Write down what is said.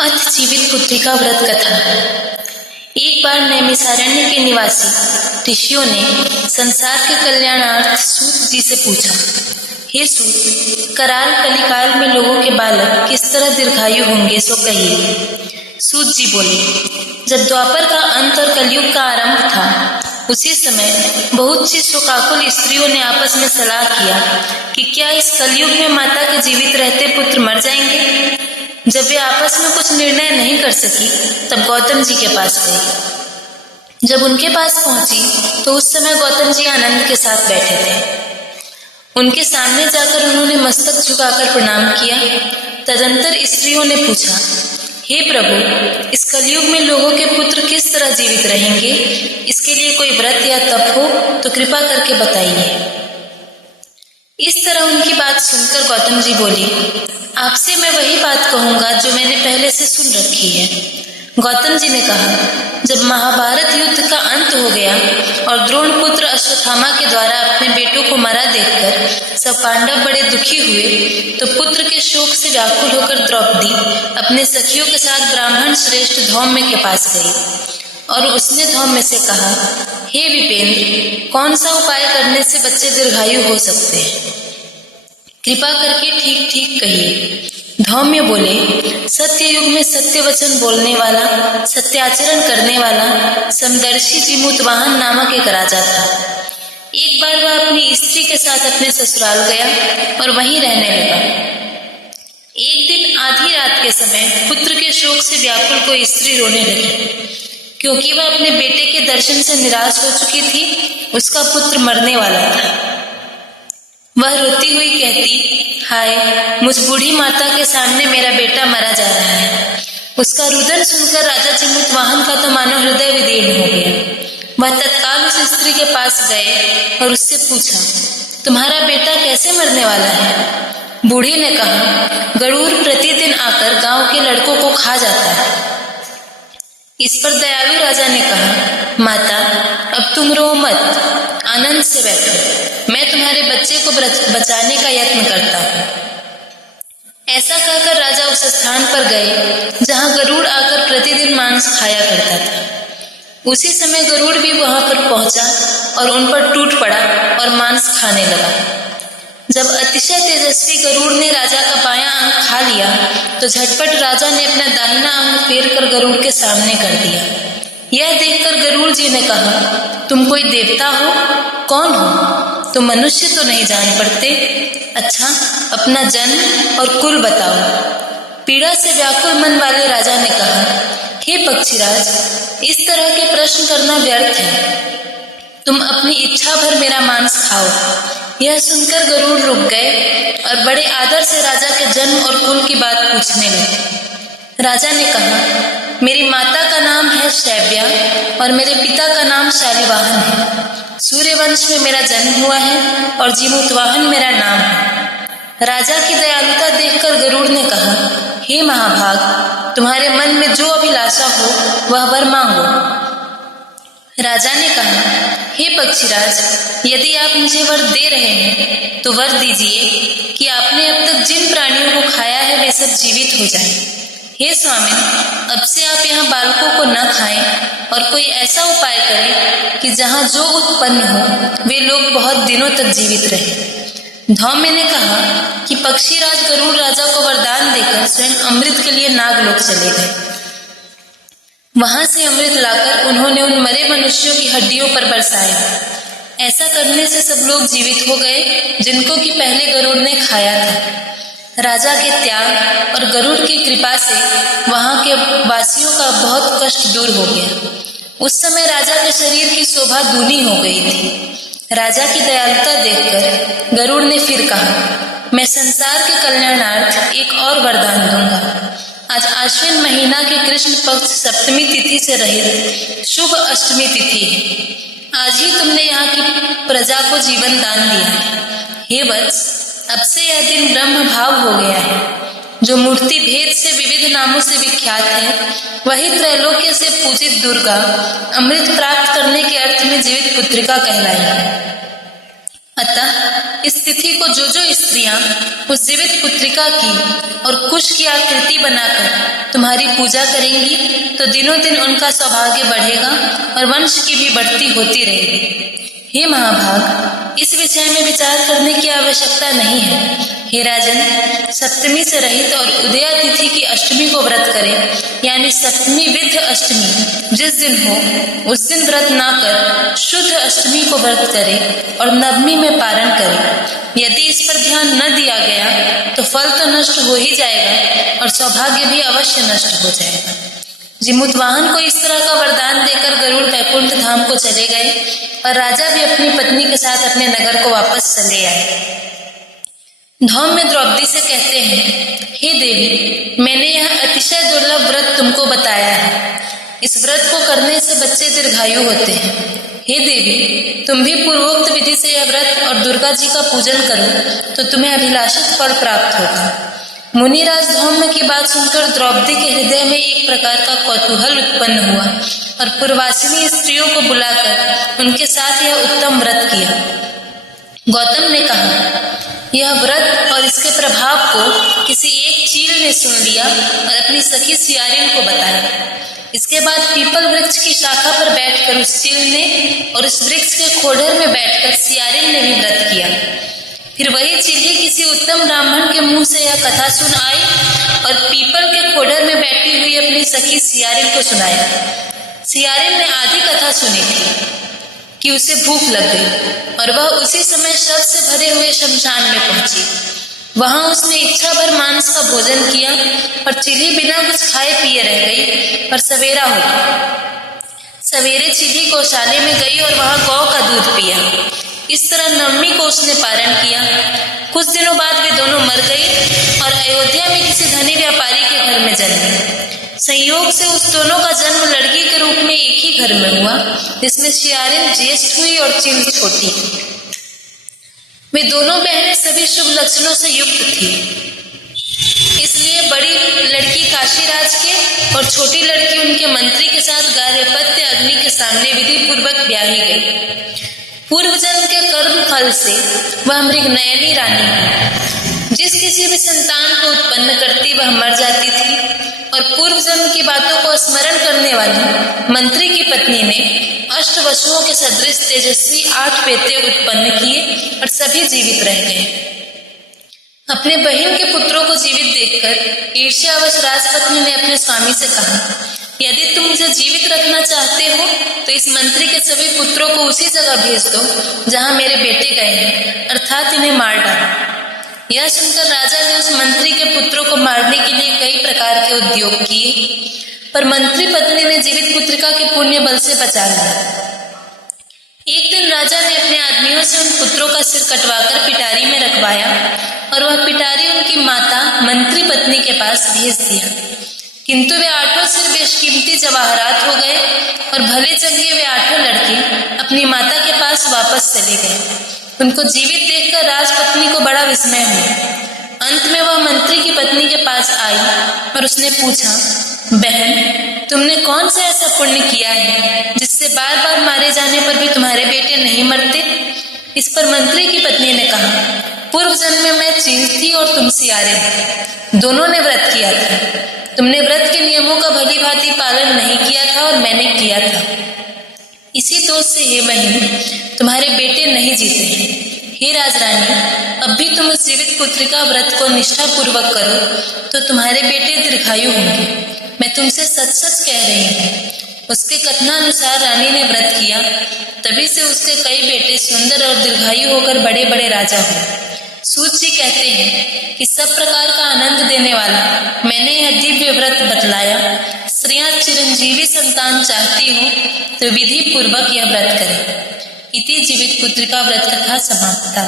अतिजीवित पुत्री का व्रत कथा। एक बार नैमिषारण्य के निवासी ऋषियों ने संसार के कल्याणार्थ सूत जी से पूछा, हे सूत, कराल कलिकाल में लोगों के बालक किस तरह दीर्घायु होंगे सो कहिए। सूत जी बोले, जब द्वापर का अंत और कलयुग का आरंभ था, उसी समय बहुत सी शोकाकुल स्त्रियों ने आपस में सलाह किया कि क्या इस कलयुग में माता के जीवित रहते पुत्र मर जाएंगे। जब वे आपस में कुछ निर्णय नहीं कर सकी, तब गौतम जी के पास गई। जब उनके पास पहुंची तो उस समय गौतम जी आनंद के साथ बैठे थे। उनके सामने जाकर उन्होंने मस्तक झुकाकर प्रणाम किया। तदंतर स्त्रियों ने पूछा, हे प्रभु, इस कलयुग में लोगों के पुत्र किस तरह जीवित रहेंगे? इसके लिए कोई व्रत या तप हो तो कृपा करके बताइए। इस तरह उनकी बात सुनकर गौतम जी बोली, आपसे मैं वही बात कहूंगा जो मैंने पहले से सुन रखी है। गौतम जी ने कहा, जब महाभारत युद्ध का अंत हो गया और द्रोण पुत्र अश्वत्थामा के द्वारा अपने बेटों को मरा देखकर सब पांडव बड़े दुखी हुए, तो पुत्र के शोक से व्याकुल होकर द्रौपदी अपने सखियों के साथ ब्राह्मण श्रेष्ठ धौम्य के पास गई और उसने धौम्य से कहा, हे विपेंद्र, कौन सा उपाय करने से बच्चे दीर्घायु हो सकते हैं? कृपा करके ठीक ठीक कहिए। धौम्य बोले, सत्य युग में सत्य वचन बोलने वाला, सत्याचरण करने वाला समदर्शी जिमुतवाहन नामक एक राजा था। एक बार वह अपनी स्त्री के साथ अपने ससुराल गया और वहीं रहने लगा। एक दिन आधी रात के समय पुत्र के शोक से व्याकुल कोई स्त्री रोने लगी, क्योंकि वह अपने बेटे के दर्शन से निराश हो चुकी थी। उसका पुत्र मरने वाला था। वह रोती हुई कहती, हाय, मुझ बूढ़ी माता के सामने मेरा बेटा मरा जा रहा है। उसका रुदन सुनकर राजा जिमुतवाहन का तो मानो हृदय विदीर्ण हो गया। वह तत्काल उस स्त्री के पास गए और उससे पूछा, तुम्हारा बेटा कैसे मरने वाला है? बूढ़ी ने कहा, गरुड़ प्रतिदिन आकर गांव के लड़कों को खा जाता है। इस पर दयालु राजा ने कहा, माता, अब तुम रो मत, आनंद से बैठो, मैं तुम्हारे बच्चे को बचाने का यत्न करता हूँ। ऐसा कहकर राजा उस स्थान पर गए जहाँ गरुड़ आकर प्रतिदिन मांस खाया करता था। उसी समय गरुड़ भी वहां पर पहुंचा और उन पर टूट पड़ा और मांस खाने लगा। जब अतिशय तेजस्वी गरुड़ ने राजा का बायां अंग खा लिया, तो झटपट राजा ने अपना दाहिना अंग फेर कर गरुड़ के सामने कर दिया। यह देखकर गरुड़ जी ने कहा, तुम कोई देवता हो? कौन हो? तुम मनुष्य तो नहीं जान पड़ते। अच्छा, अपना जन्म और कुल बताओ। पीड़ा से व्याकुल मन वाले राजा ने कहा, हे पक्षीराज, इस तरह के प्रश्न करना व्यर्थ है। तुम अपनी इच्छा भर मेरा मांस खाओ। यह सुनकर गरुड़ रुक गए और बड़े आदर से राजा के जन्म और कुल की बात पूछने लगे। राजा ने कहा, मेरी माता का नाम है शैव्या और मेरे पिता का नाम शालिवाहन है। सूर्यवंश में मेरा जन्म हुआ है और जिमुतवाहन मेरा नाम है। राजा की दयालुता देखकर गरुड़ ने कहा, हे महाभाग, तुम्हारे मन में जो अभिलाषा हो वह वर मांगो। राजा ने कहा, हे पक्षीराज, यदि आप मुझे वर दे रहे हैं तो वर दीजिए कि आपने अब तक जिन प्राणियों को खाया है वे सब जीवित हो जाएं। हे स्वामी, अब से आप यहाँ बालकों को न खाएं और कोई ऐसा उपाय करें कि जहाँ जो उत्पन्न हो वे लोग बहुत दिनों तक जीवित रहे। धौम्य ने कहा कि पक्षीराज गरुड़ राजा को वरदान देकर स्वयं अमृत के लिए नागलोक चले गए। वहां से अमृत लाकर उन्होंने उन मरे मनुष्यों की हड्डियों पर बरसाया। ऐसा करने से सब लोग जीवित हो गए जिनको कि पहले गरुड़ ने खाया था। राजा के त्याग और गरुड़ की कृपा से वहां के वासियों का बहुत कष्ट दूर हो गया। उस समय राजा के शरीर की शोभा दूनी हो गई थी। राजा की दयालुता देखकर गरुड़ ने फिर कहा, मैं संसार के कल्याणार्थ एक और वरदान दूंगा। आज आश्विन महीना के कृष्ण पक्ष सप्तमी तिथि से रहित शुभ अष्टमी तिथि है। आज ही तुमने यहाँ की प्रजा को जीवन दान दिया। हे वत्स, अब से यह दिन ब्रह्म भाव हो गया है। जो मूर्ति भेद से विविध नामों से विख्यात है, वही त्रैलोक्य से पूजित दुर्गा अमृत प्राप्त करने के अर्थ में जीवित पुत्रिका कहलाई है। अतः इस तिथि को जो जो स्त्रियां उस जीवित पुत्रिका की और कुश की आकृति बनाकर तुम्हारी पूजा करेंगी तो दिनों दिन उनका सौभाग्य बढ़ेगा और वंश की भी बढ़ती होती रहेगी। हे महाभाग, इस विषय में विचार करने की आवश्यकता नहीं है। हे राजन, सप्तमी से रहित और उदया तिथि की अष्टमी को व्रत करें, यानी सप्तमी विद्ध अष्टमी जिस दिन हो उस दिन व्रत ना कर शुद्ध अष्टमी को व्रत करें और नवमी में पारण करें। यदि इस पर ध्यान न दिया गया तो फल तो नष्ट हो ही जाएगा और सौभाग्य भी अवश्य नष्ट हो जाएगा। जिमुतवाहन को इस तरह का वरदान देकर गरुड़ वैकुंठ धाम को चले गए और राजा भी अपनी पत्नी के साथ अपने नगर को वापस चले आए। धौम्य द्रौपदी से कहते हैं, हे देवी, मैंने यह अतिशय दुर्लभ व्रत तुमको बताया है। इस व्रत को करने से बच्चे दीर्घायु होते हैं। हे देवी, तुम भी पूर्वोक्त विधि से यह व्रत और दुर्गा जी का पूजन करो तो तुम्हें अभिलाषित फल प्राप्त होगा। मुनिराज धौम्य की बात सुनकर द्रौपदी के हृदय में एक प्रकार का कौतूहल उत्पन्न हुआ और पूर्वासिनी स्त्रियों को बुलाकर उनके साथ यह उत्तम व्रत किया। गौतम ने कहा, यह व्रत और इसके प्रभाव को किसी एक चील ने सुन लिया और अपनी सखी सियारिन को बताया। इसके बाद पीपल वृक्ष की शाखा पर बैठकर उस चील ने और उस वृक्ष के खोडर में बैठकर सियारिन ने भी व्रत किया। फिर वही चीली किसी उत्तम ब्राह्मण के मुंह से यह कथा सुन आई और पीपल के खोडर में बैठी हुई अपनी सखी सियारिन को सुनाया। सियारिन ने आधी कथा सुनी थी कि उसे भूख लग गई और वह उसी समय शव से भरे हुए शमशान में पहुंची। वहां उसने इच्छा भर मांस का भोजन किया और चीली बिना कुछ खाए पिए रह गई और सवेरा हो गया। सवेरे चीली गौशाले में गई और वहां गौ का दूध पिया। इस तरह नवमी को उसने पारण किया। कुछ दिनों बाद वे दोनों मर गई और अयोध्या में किसी धनी व्यापारी के घर में जन्मी। संयोग से उस दोनों का जन्म लड़की के रूप में एक ही घर में हुआ, जिसमें सियारिन ज्येष्ठ हुई और चील छोटी। वे दोनों बहनें सभी शुभ लक्षणों से युक्त थी, इसलिए बड़ी लड़की काशीराज के और छोटी लड़की उनके मंत्री के साथ गार्हपत्य अग्नि के सामने विधि पूर्वक ब्याही गई। पूर्व जन्म के कर्म फल से वह मृगनयनी रानी है। जिस किसी भी संतान को उत्पन्न करती वह मर जाती थी और पूर्व जन्म की बातों को स्मरण करने वाली मंत्री की पत्नी ने अष्टवसुओं के सदृश तेजस्वी 8 बेटे उत्पन्न किए और सभी जीवित रह गए। अपने बहन के पुत्रों को जीवित देखकर ईर्ष्यावश राजपत्नी ने अपने स्वामी से कहा, यदि तुम मुझे जीवित रखना चाहते हो तो इस मंत्री के सभी पुत्रों को उसी जगह भेज दो जहां मेरे बेटे गए हैं, अर्थात इन्हें मार डालो। यह सुनकर राजा ने उस मंत्री के पुत्रों को मारने के लिए कई प्रकार के उद्योग किए, पर मंत्री पत्नी ने जीवित पुत्रिका के पुण्य बल से बचा लिया। एक दिन राजा ने अपने आदमियों से उन पुत्रों का सिर कटवाकर पिटारी में रखवाया और वह पिटारी उनकी माता मंत्री पत्नी के पास भेज दिया। किंतु वे 8 सिर बेशकीमती जवाहरात हो गए और भले चंगे वे 8 लड़के अपनी माता के पास वापस चले गए। उनको जीवित देखकर राजपत्नी को बड़ा विस्मय हुआ। अंत में वह मंत्री की पत्नी के पास आई और उसने पूछा, बहन, तुमने कौन सा ऐसा पुण्य किया है जिससे बार बार मारे जाने पर भी तुम्हारे बेटे नहीं मरते? इस पर मंत्री की पत्नी ने कहा, पूर्व जन्म में मैं चील थी और तुम सियारे, दोनों ने व्रत किया था। तुमने व्रत के नियमों का भली भांति पालन नहीं किया था और मैंने किया था। इसी दोष से हे बहन, तुम्हारे बेटे नहीं जीते हैं। हे राजरानी, अब भी तुम उस जीवित पुत्रिका व्रत को निष्ठा पूर्वक करो तो तुम्हारे बेटे दीर्घायु होंगे। मैं तुमसे सच सच कह रही हूँ। उसके कथनानुसार रानी ने व्रत किया, तभी से उसके कई बेटे सुंदर और दीर्घायु होकर बड़े बड़े राजा हुए। सूत जी कहते हैं कि सब प्रकार का आनंद देने वाला मैंने यह दिव्य व्रत बतलाया। स्त्रियां चिरंजीवी संतान चाहती हो तो विधि पूर्वक यह व्रत करें। इति जीवित पुत्रिका व्रत कथा समाप्ता।